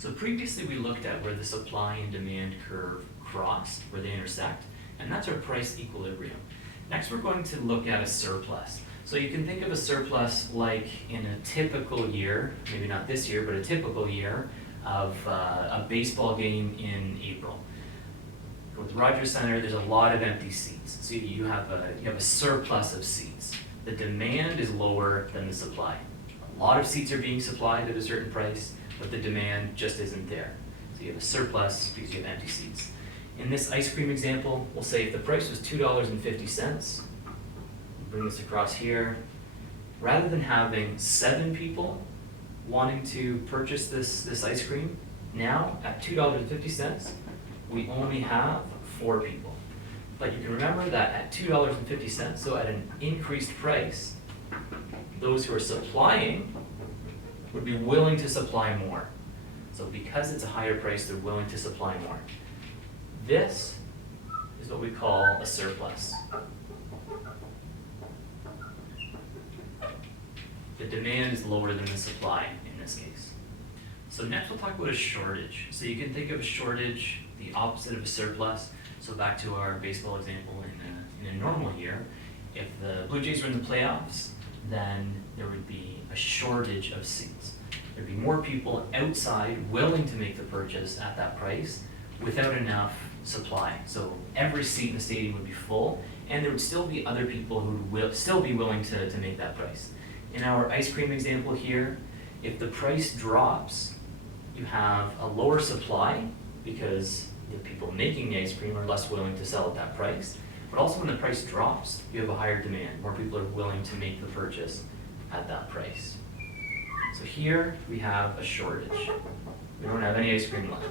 So previously we looked at where the supply and demand curve cross, where they intersect, and that's our price equilibrium. Next we're going to look at a surplus. So you can think of a surplus like in a typical year, maybe not this year, but a typical year of a baseball game in April. With Rogers Center, there's a lot of empty seats. So you have a surplus of seats. The demand is lower than the supply. A lot of seats are being supplied at a certain price, but the demand just isn't there. So you have a surplus because you have empty seats. In this ice cream example, we'll say if the price was $2.50, bring this across here, rather than having 7 people wanting to purchase this ice cream, now at $2.50, we only have 4 people. But you can remember that at $2.50, so at an increased price, those who are supplying would be willing to supply more. So because it's a higher price, they're willing to supply more. This is what we call a surplus. The demand is lower than the supply in this case. So next we'll talk about a shortage. So you can think of a shortage, the opposite of a surplus. So back to our baseball example, in a normal year, if the Blue Jays were in the playoffs, then there would be a shortage of seats. There'd be more people outside willing to make the purchase at that price without enough supply. So every seat in the stadium would be full, and there would still be other people who would still be willing to make that price. In our ice cream example here, if the price drops, you have a lower supply because the people making the ice cream are less willing to sell at that price. But also when the price drops, you have a higher demand. More people are willing to make the purchase at that price. So here we have a shortage. We don't have any ice cream left.